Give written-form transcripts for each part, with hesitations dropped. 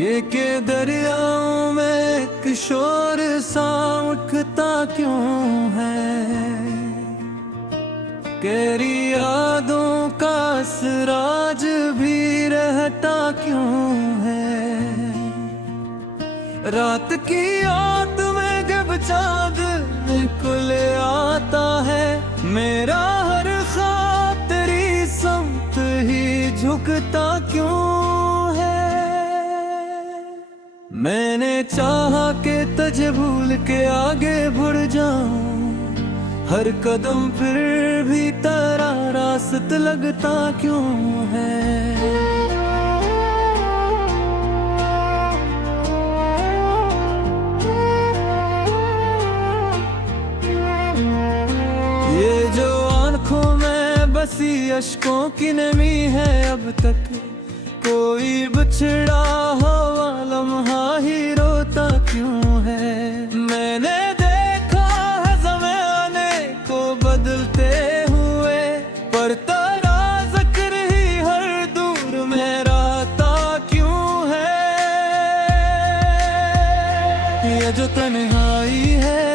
ये के दरियाओं में एक शोर सा उठता क्यों है, तेरी यादों का असराज भी रहता क्यों है। रात की आत में जब चाँद निकल आता है, मेरा हर ख्वाब तेरी समत ही झुकता क्यों है। मैंने चाहा कि तुझे भूल के आगे बढ़ जाऊं, हर कदम फिर भी तेरा रास्ता लगता क्यों है। ये जो आंखों में बसी अश्कों की नमी है, अब तक कोई बिछड़ा हुआ लम्हा ही रोता क्यों है। मैंने देखा है ज़माने को बदलते हुए, पर तेरा ज़िक्र ही हर दूर में रहता क्यों है। ये जो तन्हाई है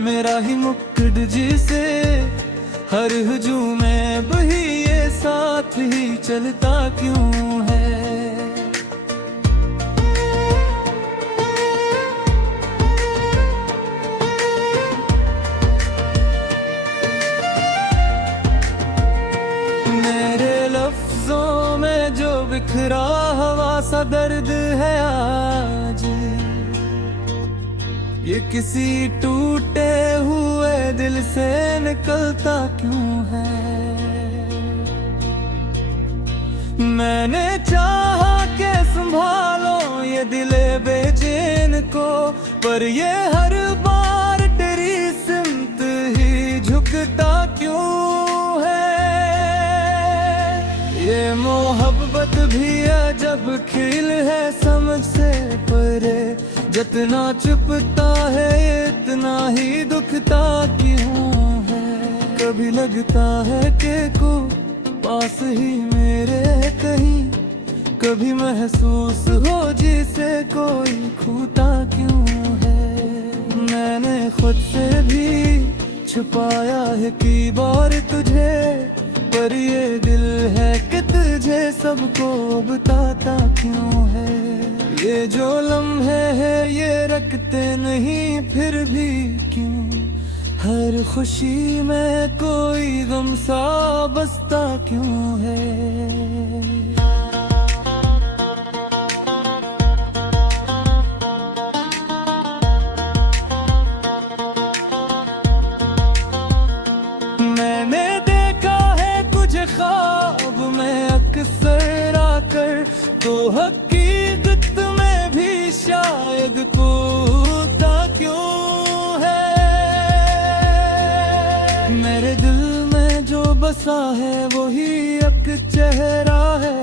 मेरा ही मुक्कड़ जिसे हर हुजूम में बही ये साथ ही चलता क्यों है। मेरे लफ्जों में जो बिखरा हुआ सा दर्द है आज, ये किसी टूटे हुए दिल से निकलता क्यों है। मैंने चाहा कि संभालो ये दिले बेचैन को, पर ये हर बार तेरी सिमत ही झुकता क्यों है। ये मोहब्बत भी अजब खेल है समझ से परे, जितना चुपता है इतना ही दुखता क्यों है। कभी लगता है कि को पास ही मेरे कहीं, कभी महसूस हो जिसे कोई खूटा क्यों है। मैंने खुद से भी छुपाया है कई बार तुझे, पर ये दिल है कि तुझे सबको बताता क्यों है। ये जो लम्हे है ये रखते नहीं फिर भी क्यों, हर खुशी में कोई गम सा बसता क्यों है। मैंने देखा है कुछ ख्वाब में अक्सर आकर, तो हकीकत में भी शायद खोता क्यों है। मेरे दिल में जो बसा है वही एक चेहरा है,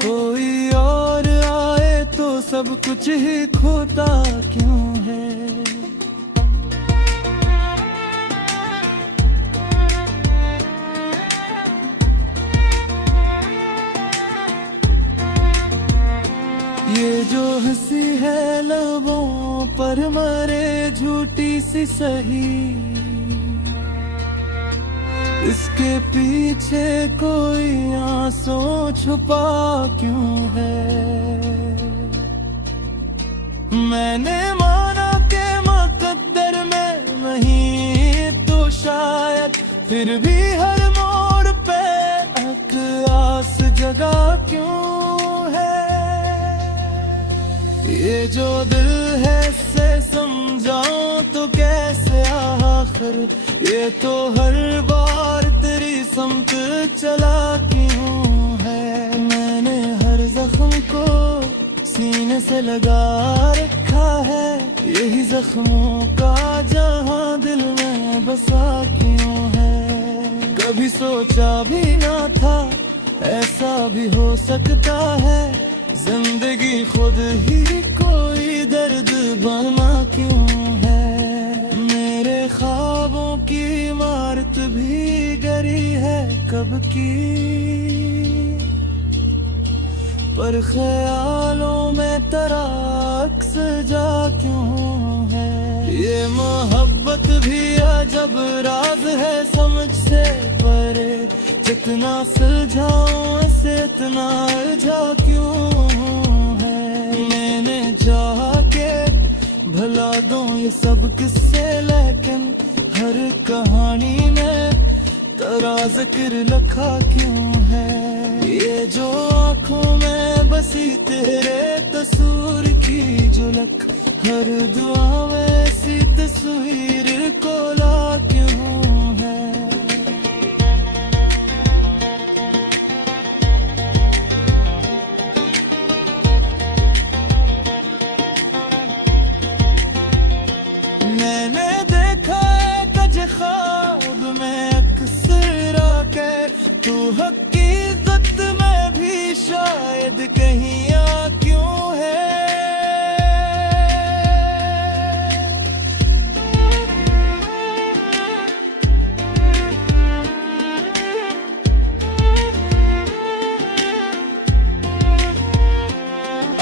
कोई और आए तो सब कुछ ही खोता क्यों है। ये जो हंसी है लबों पर मरे झूठी सी सही, इसके पीछे कोई आंसू छुपा क्यों है। मैंने माना के मुकद्दर में नहीं तो शायद, फिर भी हर मोड़ पे एक आस जगा क्यों है। ये जो दिल है से समझाऊं तो कैसे आखिर, ये तो हर बार तेरी समत चला क्यों है। मैंने हर जख्म को सीने से लगा रखा है, यही जख्मों का जहां दिल में बसा क्यों है। कभी सोचा भी ना था ऐसा भी हो सकता है, जिंदगी खुद ही कोई दर्द बना क्यों है। मेरे ख्वाबों की इमारत भी गरी है कब की, पर ख्यालों में तेरा अक्स जा क्यों है। ये मोहब्बत भी अजब राज है समझ से परे, जितना सुलझाऊं इसे इतना उलझा क्यों है। मैंने चाह के भला दूं ये सब किस्से, लेकिन हर कहानी में तेरा जिक्र लिखा क्यों है। ये जो आँखों में बसी तेरे तस्वीर की झलक, हर दुआ में ऐसी तस्वीर को ला क्यों है। मैंने देखा है कज ख्वाब में अक्सर आकर, तू हकीकत में भी शायद कहीं आ क्यों है।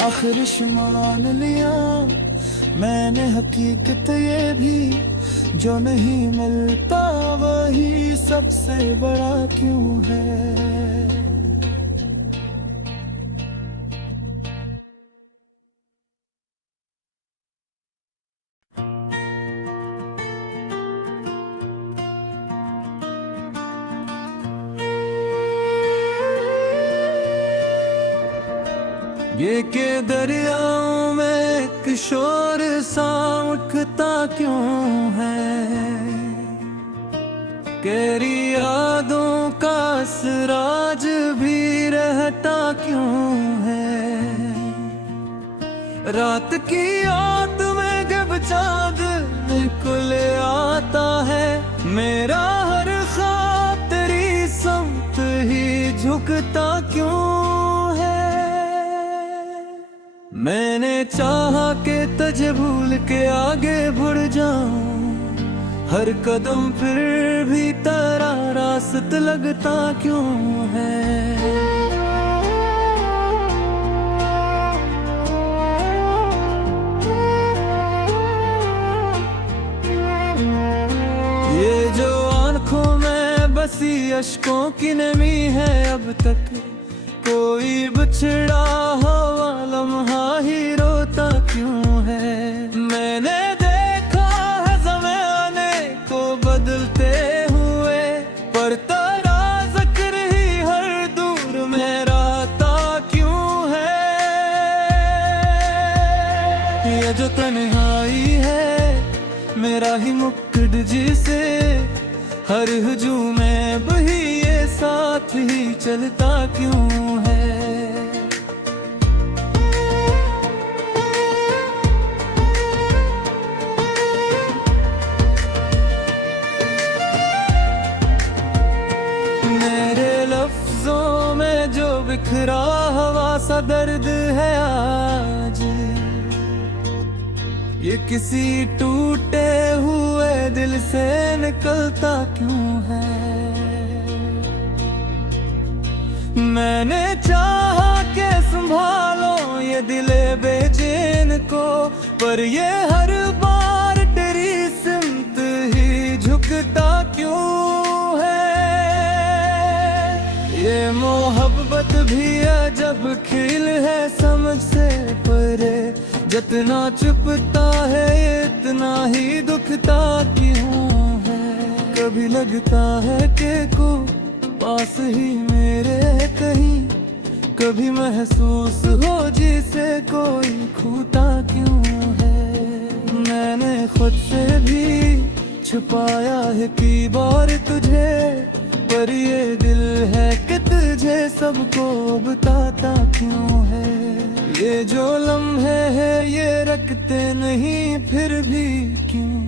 आखिर मान लिया मैंने हकीकत ये भी, जो नहीं मिलता वही सबसे बड़ा क्यों है। ये के दरियाओं में एक शोर सा उठता क्यों है। तेरी यादों का असराज भी रहता क्यों है। रात की याद में जब चाँद निकल आता है, मेरा हर ख्वाब तेरी समत ही झुकता क्यों है। मैंने चाहा कि तुझे भूल के आगे बढ़ जाऊं, हर कदम फिर भी तेरा रास्ता लगता क्यों है। ये जो आंखों में बसी अश्कों की नमी है, अब तक कोई बिछड़ा हुआ लम्हा ही रोता क्यों है। मैंने देखा है ज़माने को बदलते हुए, पर तेरा जिक्र ही हर दूर में रहता क्यों है। ये जो तन्हाई है मेरा ही मुक्कड़ जिसे, हर हुजूम में बही ये साथ ही चलता क्यों है। मेरे लफ्जों में जो बिखरा हुआ सा दर्द है आज, ये किसी टूटे हुए दिल से निकलता क्यों है। मैंने चाहा कि संभालो ये दिले बेचैन को, पर ये हर बार तेरी सिमत ही झुकता क्यों है। ये मोहब्बत भी अजब खेल है समझ से परे, जितना चुपता है इतना ही दुखता क्यों है। कभी लगता है कि को पास ही मेरे कहीं, कभी महसूस हो जिसे कोई खूता क्यों है। मैंने खुद से भी छुपाया है कई बार तुझे, पर ये दिल है कि तुझे सबको बताता क्यों है। ये जो लम्हे है ये रखते नहीं फिर भी क्यों,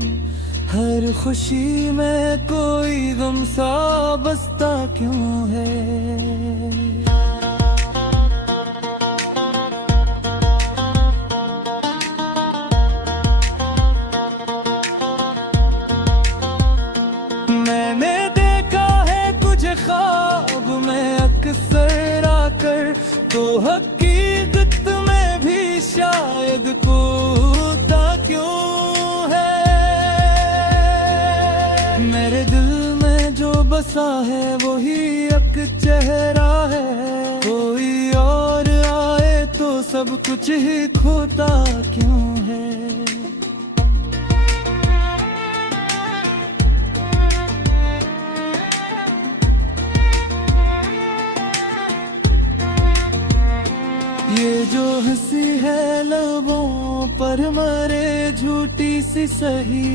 हर खुशी में कोई गम सा बसता क्यों है। मैंने देखा है कुछ ख्वाब में अक्सर आकर, तो हकीकत सा है वही एक चेहरा है, कोई और आए तो सब कुछ ही खोता क्यों है। ये जो हंसी है लबों पर मरे झूठी सी सही,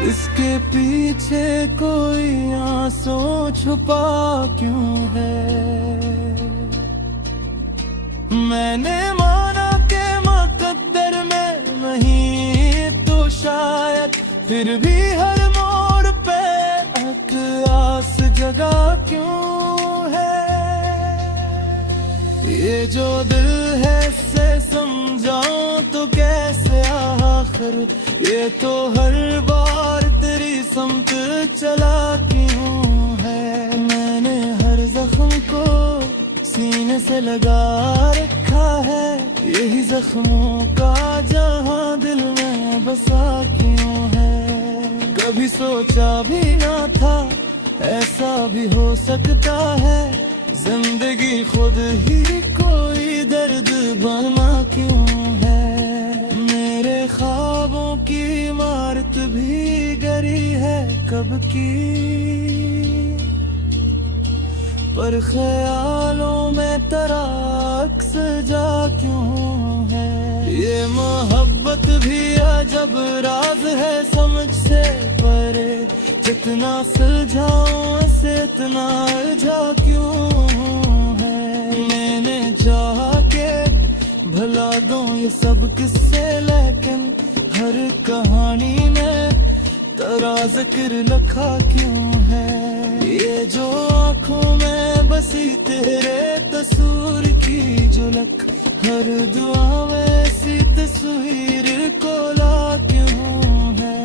इसके पीछे कोई आंसू छुपा क्यों है। मैंने माना के मुकद्दर में नहीं तो शायद, फिर भी हर मोड़ पे एक आस जगा क्यों है। ये जो दिल है से समझाऊं तो कैसे आखिर, ये तो हर बार तेरी समत चला क्यों है। मैंने हर जख्म को सीने से लगा रखा है, यही जख्मों का जहां दिल में बसा क्यों है। कभी सोचा भी ना था ऐसा भी हो सकता है, जिंदगी खुद ही कोई दर्द बना क्यों है। मेरे ख्वाबों की इमारत भी गरी है कब की, पर ख्यालों में तराक्स जा क्यों है। ये मोहब्बत भी अजब राज है समझ से परे, जितना सुलझाऊं से इतना उलझा क्यों है। मैंने चाहा के भला दूं ये सब किस्से, लेकिन हर कहानी में तेरा जिक्र लिखा क्यों है। ये जो आँखों में बसी तेरे तस्वीर की झलक, हर दुआ में ऐसी तस्वीर को ला क्यों है।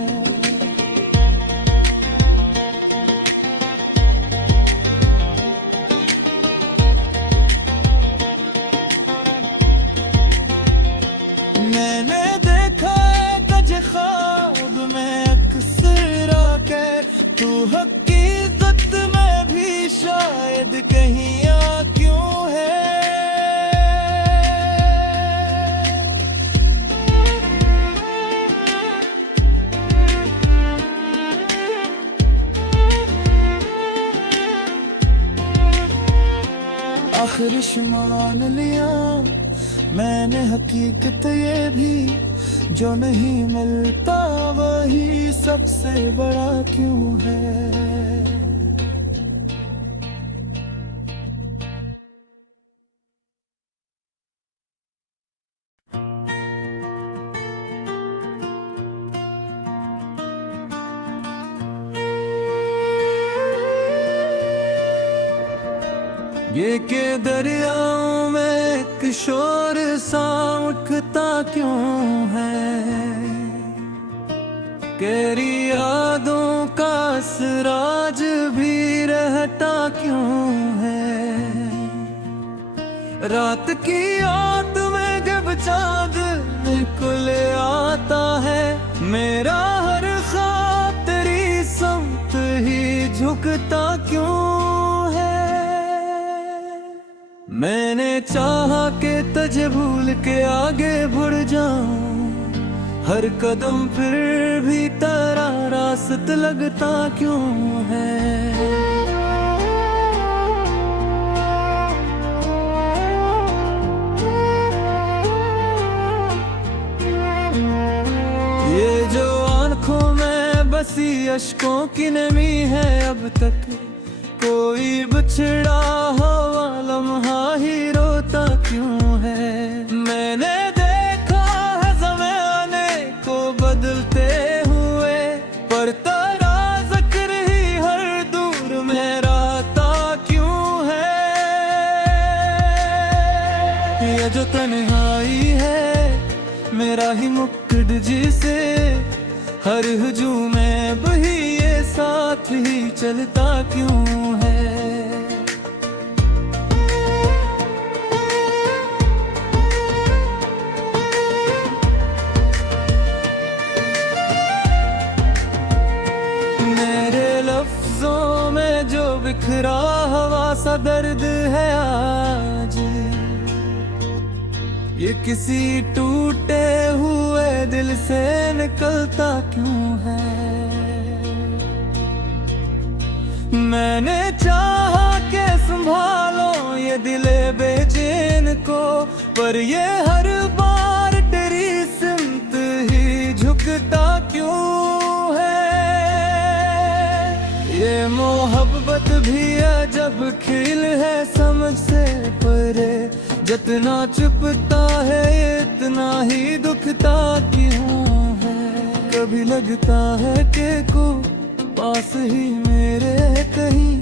मैंने देखा है कज ख्वाब में अक्सर आके, तू हकीकत में भी शायद कहीं आ क्यों है। आखिर मान लिया मैंने हकीकत ये भी, जो नहीं मिलता वही सबसे बड़ा क्यों है। ये के दरियाओं में एक शोर सा उठता क्यों है, तेरी यादों का असराज भी रहता क्यों है। रात की याद में जब चाँद निकल आता है, मेरा हर ख्वाब तेरी समत ही झुकता क्यों है। मैंने चाहा कि तुझे भूल के आगे बढ़ जाऊं, हर कदम फिर भी तेरा रास्त लगता क्यों है। ये जो आंखों में बसी अश्कों की नमी है, अब तक कोई बिछड़ा हुआ लम्हा ही रोता क्यों है। मैंने देखा है ज़माने को बदलते हुए, पर तेरा जिक्र ही हर दूर में रहता क्यों है। ये जो तन्हाई है मेरा ही मुक्कड़ जिसे, हर हुजूम में बही ये साथ ही चलता क्यों है। मैं बिखरा हवा सा दर्द है आज, ये किसी टूटे हुए दिल से निकलता क्यों है। मैंने चाहा के संभालो ये दिले बेचैन को, पर ये हर बार तेरी सिमत ही झुकता क्यों है। ये मोहब्बत भी अजब खेल है समझ से परे, जितना चुपता है इतना ही दुखता क्यों है। कभी लगता है कि को पास ही मेरे कहीं,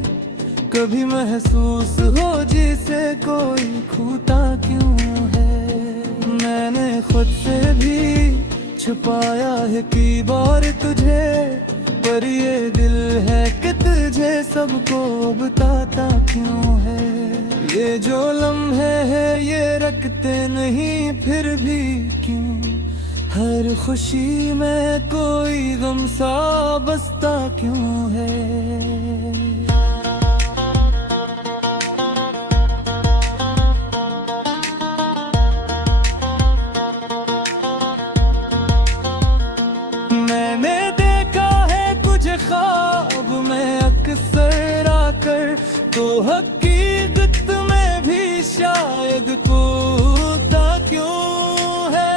कभी महसूस हो जिसे कोई खूटा क्यों है। मैंने खुद से भी छुपाया है कई बार तुझे, पर ये दिल है कि तुझे सबको बताता क्यों है। ये जो लम्हे है ये रखते नहीं फिर भी क्यों, हर खुशी में कोई गम सा बसता क्यों है। मैंने देखा है कुछ ख्वाब में अक्सर आकर, तो हकीकत में भी शायद खोता क्यों है।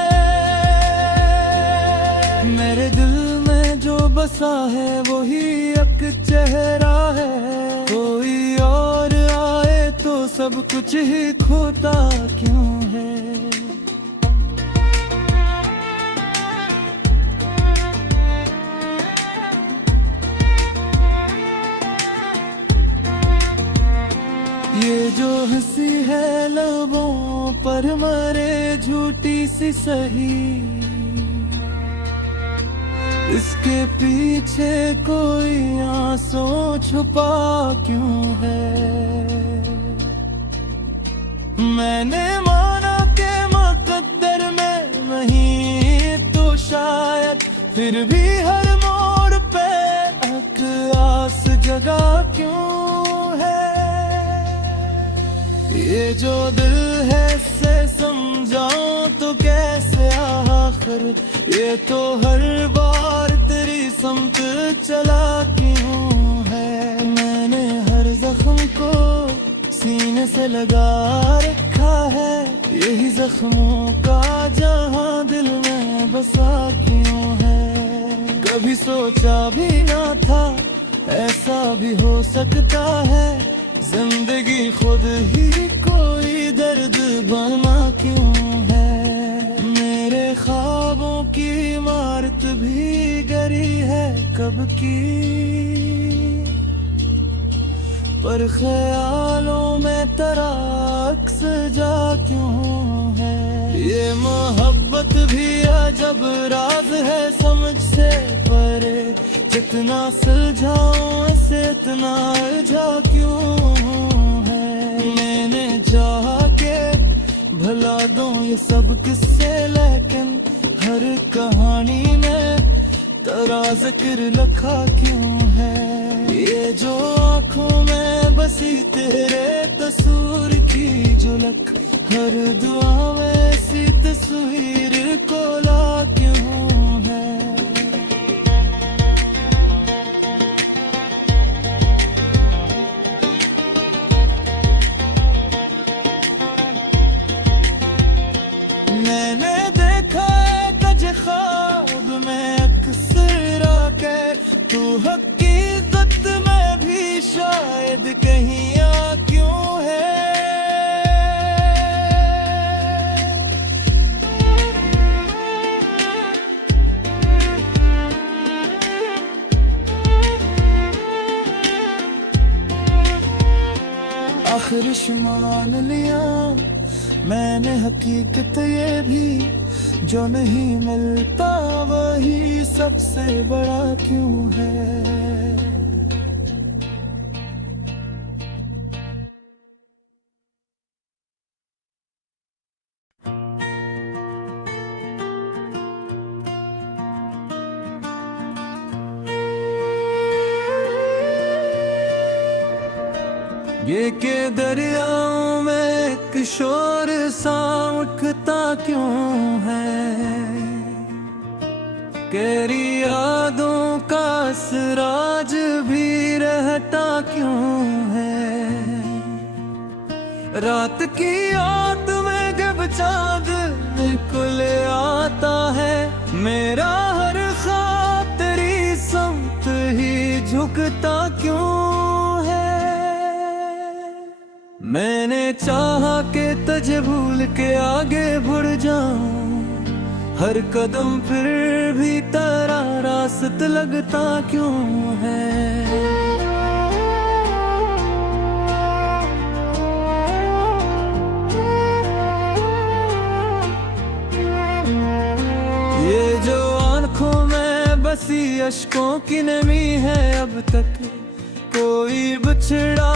मेरे दिल में जो बसा है वही एक चेहरा है, कोई और आए तो सब कुछ ही खोता क्यों है। ये जो हंसी है लबों पर मरे झूठी सी सही, इसके पीछे कोई आंसू छुपा क्यों है। मैंने माना के मुकद्दर में नहीं तो शायद, फिर भी हर मोड़ पे एक आस जगा क्यों है। ये जो दिल है से समझाऊं तो कैसे आखिर, ये तो हर बार तेरी समत चला क्यों है। मैंने हर जख्म को सीने से लगा रखा है, यही जख्मों का जहां दिल में बसा क्यों है। कभी सोचा भी ना था ऐसा भी हो सकता है, जिंदगी खुद ही कोई दर्द बना क्यों है। मेरे ख्वाबों की इमारत भी गिरी है कब की, पर ख्यालों में तेरा अक्स जा क्यों है। ये मोहब्बत भी अजब राज है समझ से परे, जितना सुलझाऊं ऐसे इतना उलझा क्यों है। मैंने चाहा के भला दूं ये सब किस्से, लेकिन हर कहानी में तेरा जिक्र लिखा क्यों है। ये जो आँखों में बसी तेरे तस्वीर की झलक, हर दुआ में ऐसी तस्वीर को ला क्यों है। मैंने देखा कज ख्वाब में अक्सर आकर, तू हकीकत में भी शायद कहीं आ क्यों है। आखिर मान लिया मैंने हकीकत ये भी, जो नहीं मिलता वही सबसे बड़ा क्यों है। ये के दरियाओं में एक शोर सा उठता क्यों है, गहरी यादों का असराज भी रहता क्यों है। रात की आत में जब चाँद निकल आता है, मेरा हर ख्वाब तेरी समत ही झुकता क्यों है। मैंने चाहा कि तुझे भूल के आगे बढ़ जाऊं, हर कदम फिर भी तेरा रास्त लगता क्यों है। ये जो आंखों में बसी अश्कों की नमी है, अब तक कोई बिछड़ा